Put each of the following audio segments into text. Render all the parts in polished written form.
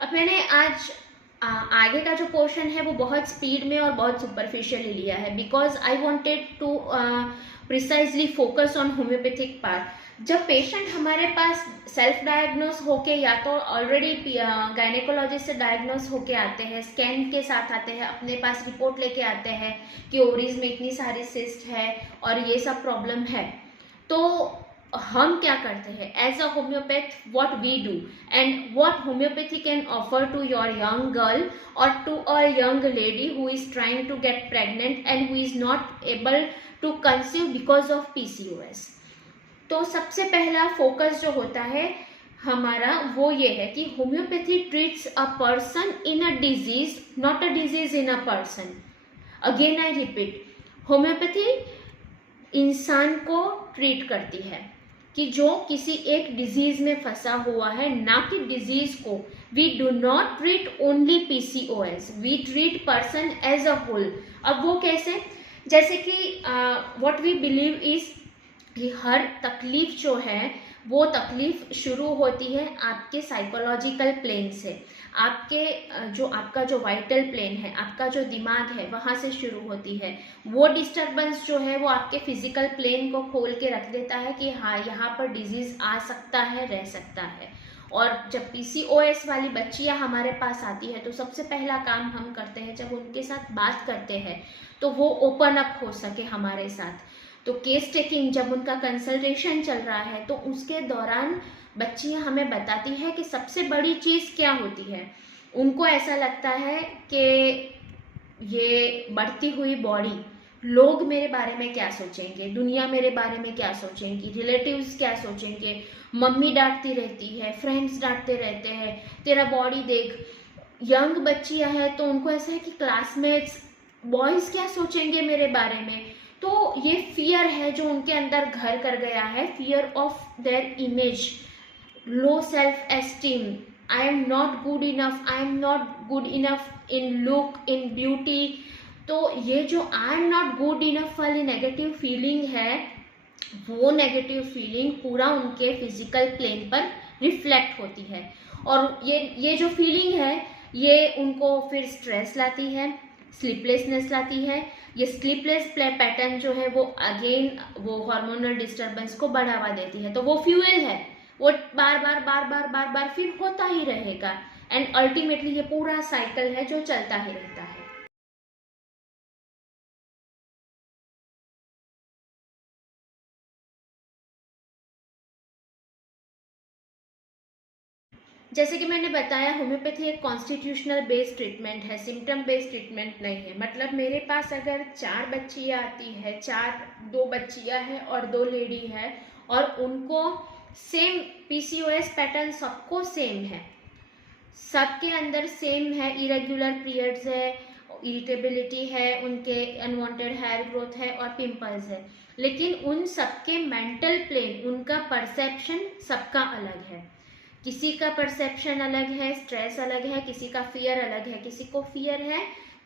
अब मैंने आज आगे का जो पोर्शन है वो बहुत स्पीड में और बहुत सुपरफिशियली लिया है, because I wanted to precisely focus on homeopathic part. जब पेशेंट हमारे पास सेल्फ डायग्नोस होके या तो ऑलरेडी गायनेकोलॉजिस्ट से डायग्नोस होके आते हैं, स्कैन के साथ आते हैं, अपने पास रिपोर्ट लेके आते हैं कि ओवरीज में इतनी सारी सिस्ट है और ये सब प्रॉब्लम है, तो हम क्या करते हैं as a homeopath, what we do and what homeopathy can offer to your young girl और to a young lady who is trying to get pregnant and who is not able to conceive because of PCOS. तो सबसे पहला focus जो होता है हमारा वो ये है कि homeopathy treats a person in a disease, not a disease in a person. Again I repeat, homeopathy इंसान को ट्रीट करती है कि जो किसी एक डिजीज में फंसा हुआ है, ना कि डिजीज को। We do not treat only PCOS, we treat person as a whole. अब वो कैसे? जैसे कि व्हाट वी बिलीव इज कि हर तकलीफ जो है वो तकलीफ शुरू होती है आपके साइकोलॉजिकल प्लेन से, आपके आपका जो वाइटल प्लेन है, आपका जो दिमाग है, वहाँ से शुरू होती है। वो डिस्टरबेंस जो है वो आपके फिजिकल प्लेन को खोल के रख देता है कि हाँ, यहाँ पर डिजीज आ सकता है, रह सकता है। और जब पीसीओएस वाली बच्चियाँ हमारे पास आती है तो सबसे पहला काम हम करते हैं, जब उनके साथ बात करते हैं तो वो ओपन अप हो सके हमारे साथ। तो केस टेकिंग, जब उनका कंसल्टेशन चल रहा है तो उसके दौरान बच्चियां हमें बताती है कि सबसे बड़ी चीज़ क्या होती है। उनको ऐसा लगता है कि ये बढ़ती हुई बॉडी, लोग मेरे बारे में क्या सोचेंगे, दुनिया मेरे बारे में क्या सोचेंगी, रिलेटिव्स क्या सोचेंगे, मम्मी डांटती रहती है, फ्रेंड्स डांटते रहते हैं, तेरा बॉडी देख। यंग बच्चियां हैं तो उनको ऐसा है कि क्लासमेट्स, बॉयज़ क्या सोचेंगे मेरे बारे में। तो ये फियर है जो उनके अंदर घर कर गया है, fear of their image, low self esteem, I am not good enough, I am not good enough in look, in beauty. तो ये जो I am not good enough वाली नेगेटिव फीलिंग है, वो नेगेटिव फीलिंग पूरा उनके फिजिकल प्लेन पर reflect होती है। और ये जो फीलिंग है ये उनको फिर स्ट्रेस लाती है, स्लीपलेसनेस लाती है। ये स्लीपलेस पैटर्न जो है वो अगेन वो हार्मोनल डिस्टरबेंस को बढ़ावा देती है। तो वो फ्यूल है, वो बार बार बार बार बार बार फिर होता ही रहेगा एंड अल्टीमेटली ये पूरा साइकिल है जो चलता ही रहता है। जैसे कि मैंने बताया, होम्योपैथी एक कॉन्स्टिट्यूशनल बेस्ड ट्रीटमेंट है, सिम्टम बेस्ड ट्रीटमेंट नहीं है। मतलब मेरे पास अगर 4 बच्चियाँ आती है, 2 बच्चियाँ हैं और 2 लेडी है और उनको सेम पीसीओएस पैटर्न सबको सेम है, सबके अंदर सेम है, इरेगुलर पीरियड्स है, इरिटेबिलिटी है, उनके अनवांटेड हेयर ग्रोथ है और पिंपल्स है, लेकिन उन सबके मेंटल प्लेन, उनका परसेप्शन सबका अलग है। किसी का परसेप्शन अलग है, स्ट्रेस अलग है, किसी का फियर अलग है। किसी को फियर है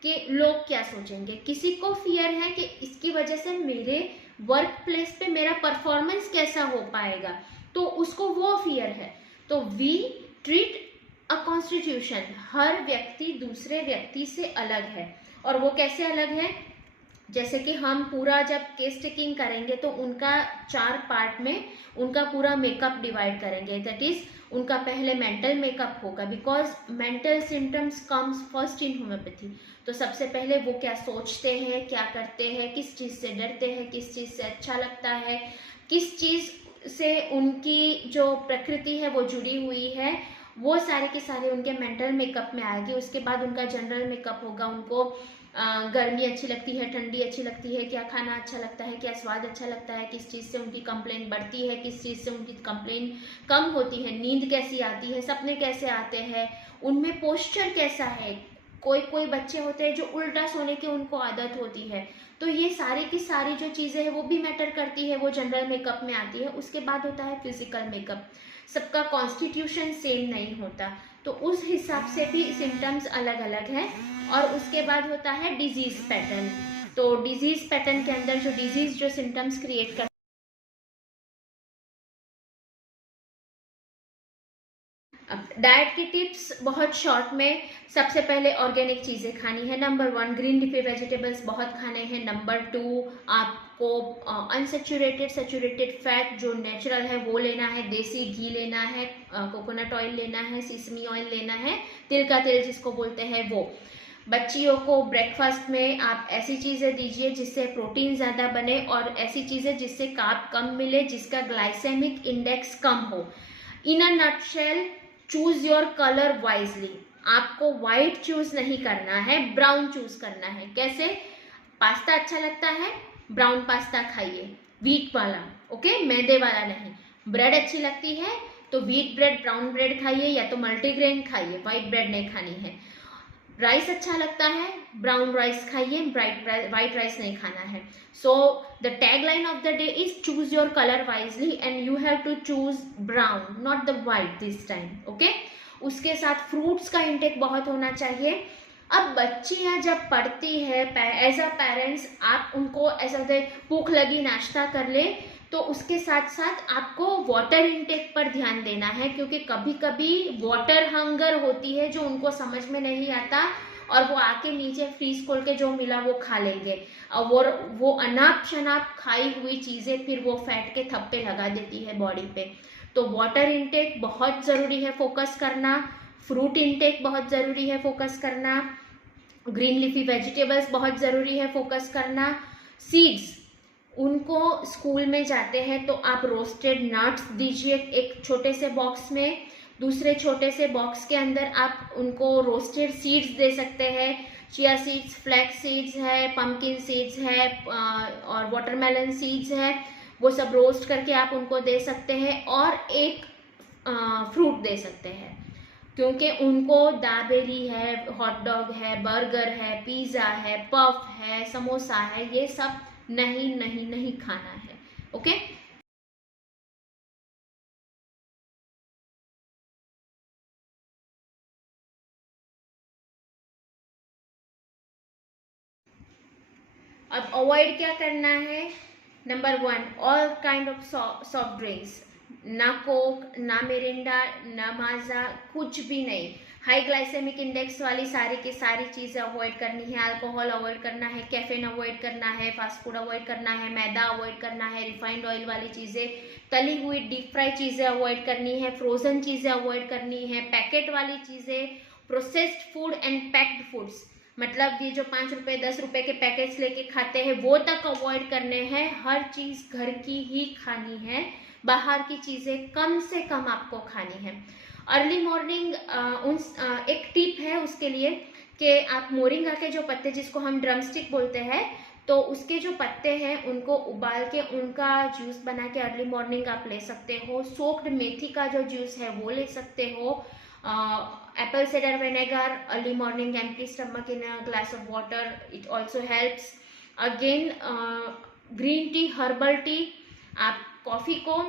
कि लोग क्या सोचेंगे, किसी को फियर है कि इसकी वजह से मेरे वर्क प्लेस पे मेरा परफॉर्मेंस कैसा हो पाएगा, तो उसको वो फियर है। तो वी ट्रीट अ कॉन्स्टिट्यूशन, हर व्यक्ति दूसरे व्यक्ति से अलग है। और वो कैसे अलग है? जैसे कि हम पूरा जब केस टेकिंग करेंगे तो उनका 4 पार्ट में उनका पूरा मेकअप डिवाइड करेंगे। दैट इज उनका पहले मेंटल मेकअप होगा, because mental symptoms comes first in homeopathy. तो सबसे पहले वो क्या सोचते हैं, क्या करते हैं, किस चीज़ से डरते हैं, किस चीज़ से अच्छा लगता है, किस चीज़ से उनकी जो प्रकृति है वो जुड़ी हुई है, वो सारे के सारे उनके मेंटल मेकअप में आएगी। उसके बाद उनका जनरल मेकअप होगा, उनको गर्मी अच्छी लगती है, ठंडी अच्छी लगती है, क्या खाना अच्छा लगता है, क्या स्वाद अच्छा लगता है, किस चीज़ से उनकी कंप्लेन बढ़ती है, किस चीज़ से उनकी कंप्लेन कम होती है, नींद कैसी आती है, सपने कैसे आते हैं, उनमें पोस्चर कैसा है। कोई कोई बच्चे होते हैं जो उल्टा सोने की उनको आदत होती है। तो ये सारी की सारी जो चीज़ें हैं वो भी मैटर करती है, वो जनरल मेकअप में आती है। उसके बाद होता है फिजिकल मेकअप। सबका कॉन्स्टिट्यूशन सेम नहीं होता, तो उस हिसाब से भी सिम्टम्स अलग अलग हैं। और उसके बाद होता है डिजीज पैटर्न। तो डिजीज पैटर्न के अंदर जो डिजीज जो सिम्टम्स क्रिएट कर, अब डाइट की टिप्स बहुत शॉर्ट में, सबसे पहले ऑर्गेनिक चीज़ें खानी है। नंबर 1 ग्रीन लीफी वेजिटेबल्स बहुत खाने हैं। नंबर 2 आपको अनसेचुरेटेड सेचुरेटेड फैट जो नेचुरल है वो लेना है। देसी घी लेना है, कोकोनट ऑयल लेना है, सीसमी ऑयल लेना है, तिल का तेल जिसको बोलते हैं वो। बच्चियों को ब्रेकफास्ट में आप ऐसी चीज़ें दीजिए जिससे प्रोटीन ज़्यादा बने और ऐसी चीज़ें जिससे कार्ब कम मिले, जिसका ग्लाइसेमिक इंडेक्स कम हो। In a nutshell, choose your colour wisely. आपको व्हाइट चूज नहीं करना है, ब्राउन चूज करना है। कैसे? पास्ता अच्छा लगता है, ब्राउन पास्ता खाइए, व्हीट वाला, ओके, मैदे वाला नहीं। ब्रेड अच्छी लगती है तो व्हीट ब्रेड, ब्राउन ब्रेड खाइए, या तो मल्टीग्रेन खाइए, व्हाइट ब्रेड नहीं खानी है। राइस अच्छा लगता है, ब्राउन राइस खाइए, व्हाइट राइस नहीं खाना है। So the tag line of the day is choose your colour wisely and you have to choose brown, not the white this time, okay. उसके साथ फ्रूट्स का इंटेक बहुत होना चाहिए। अब बच्चियां जब पढ़ती है, एज अ पेरेंट्स आप उनको ऐसा भूख लगी नाश्ता कर ले, तो उसके साथ साथ आपको वाटर इंटेक पर ध्यान देना है, क्योंकि कभी कभी वाटर हंगर होती है जो उनको समझ में नहीं आता और वो आके नीचे फ्रीज खोल के जो मिला वो खा लेंगे और वो अनाप शनाप खाई हुई चीज़ें फिर वो फैट के थप्पे लगा देती है बॉडी पे। तो वाटर इंटेक बहुत ज़रूरी है फोकस करना, फ्रूट इंटेक बहुत ज़रूरी है फोकस करना, ग्रीन लीफी वेजिटेबल्स बहुत ज़रूरी है फोकस करना, सीड्स, उनको स्कूल में जाते हैं तो आप रोस्टेड नट्स दीजिए एक छोटे से बॉक्स में। दूसरे छोटे से बॉक्स के अंदर आप उनको रोस्टेड सीड्स दे सकते हैं, चिया सीड्स, फ्लैक्स सीड्स है, पम्पकिन सीड्स है और वाटरमेलन सीड्स है, वो सब रोस्ट करके आप उनको दे सकते हैं। और एक फ्रूट दे सकते हैं, क्योंकि उनको दाबेली है, हॉट डॉग है, बर्गर है, पिज़्ज़ा है, पफ है, समोसा है, ये सब नहीं नहीं नहीं खाना है, ओके। अब अवॉइड क्या करना है? Number 1 all kind of soft drinks, ना कोक, ना मिरिंडा, ना माजा, कुछ भी नहीं। हाई ग्लाइसेमिक इंडेक्स वाली सारी की सारी चीज़ें अवॉइड करनी है। अल्कोहल अवॉइड करना है, कैफीन अवॉइड करना है, फास्ट फूड अवॉइड करना है, मैदा अवॉइड करना है, रिफाइंड ऑयल वाली चीज़ें, तली हुई डीप फ्राई चीज़ें अवॉइड करनी है, फ्रोजन चीज़ें अवॉइड करनी है, पैकेट वाली चीज़ें, processed food and packed foods, मतलब ये जो 5 रुपए 10 रुपए के पैकेट्स लेके खाते हैं वो तक अवॉइड करने हैं। हर चीज़ घर की ही खानी है, बाहर की चीज़ें कम से कम आपको खानी है। अर्ली मॉर्निंग एक टिप है उसके लिए कि आप मोरिंगा के जो पत्ते, जिसको हम ड्रमस्टिक बोलते हैं, तो उसके जो पत्ते हैं उनको उबाल के उनका जूस बना के अर्ली मॉर्निंग आप ले सकते हो। सोक्ड मेथी का जो जूस है वो ले सकते हो। Apple cider vinegar early morning, empty stomach in a glass of water, it also helps. Again green tea, herbal tea, आप कॉफ़ी को,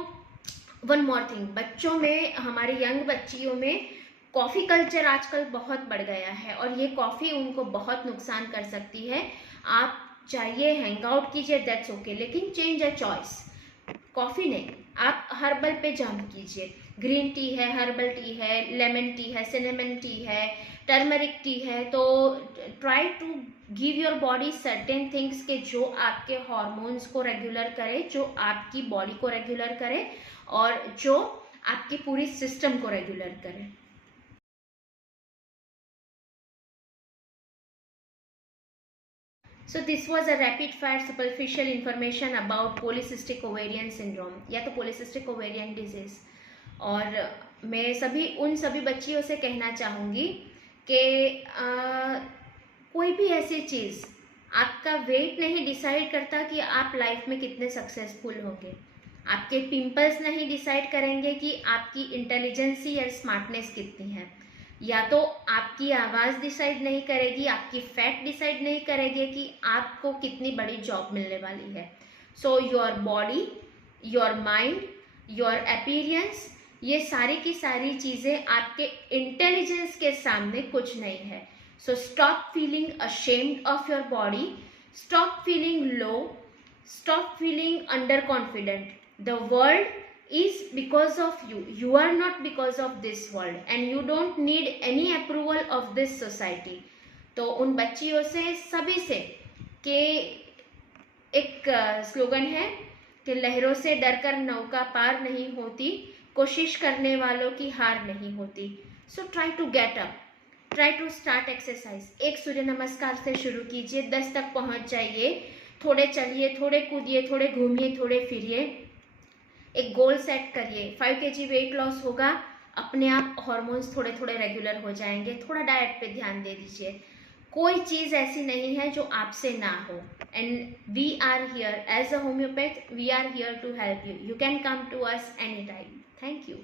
वन मोर थिंग, बच्चों में, हमारे यंग बच्चियों में कॉफ़ी कल्चर आजकल बहुत बढ़ गया है और ये कॉफ़ी उनको बहुत नुकसान कर सकती है। आप चाहिए हैंग आउट कीजिए, दैट्स ओके, लेकिन चेंज अ चॉइस, कॉफ़ी नहीं, आप हर्बल पे जंप कीजिए। ग्रीन टी है, हर्बल टी है, लेमन टी है, सिनेमन टी है, टर्मरिक टी है। तो try to give your body certain things के जो आपके हॉर्मोन्स को रेगुलर करे, जो आपकी बॉडी को रेगुलर करे और जो आपकी पूरी सिस्टम को रेगुलर करे। So this was a rapid fire superficial information about polycystic ovarian syndrome या तो polycystic ovarian disease। और मैं उन सभी बच्चियों से कहना चाहूँगी कि कोई भी ऐसी चीज़, आपका वेट नहीं डिसाइड करता कि आप लाइफ में कितने सक्सेसफुल होंगे। आपके पिंपल्स नहीं डिसाइड करेंगे कि आपकी इंटेलिजेंसी या स्मार्टनेस कितनी है। या तो आपकी आवाज़ डिसाइड नहीं करेगी, आपकी फैट डिसाइड नहीं करेगी कि आपको कितनी बड़ी जॉब मिलने वाली है। So your body, your mind, your appearance, ये सारी की सारी चीज़ें आपके इंटेलिजेंस के सामने कुछ नहीं है। So stop feeling ashamed of your body, stop feeling low, stop feeling under confident. The world is because of you. You are not because of this world and you don't need any approval of this society. तो उन बच्चियों से, सभी से, कि एक slogan है कि लहरों से डरकर नौका पार नहीं होती, कोशिश करने वालों की हार नहीं होती. So try to get up, try to start exercise. एक सूर्य नमस्कार से शुरू कीजिए, 10 तक पहुंच जाइए. थोड़े चलिए, थोड़े कूदिए, थोड़े घूमिए, थोड़े फिरिए. एक गोल सेट करिए. 5 kg वेट लॉस होगा, अपने आप हॉर्मोन्स थोड़े थोड़े रेगुलर हो जाएंगे. थोड़ा डाइट पे ध्यान दे दीजिए. कोई चीज़ ऐसी नहीं है जो आपसे ना हो. And we are here as a homeopath, we are here to help you. You can come to us any time. Thank you.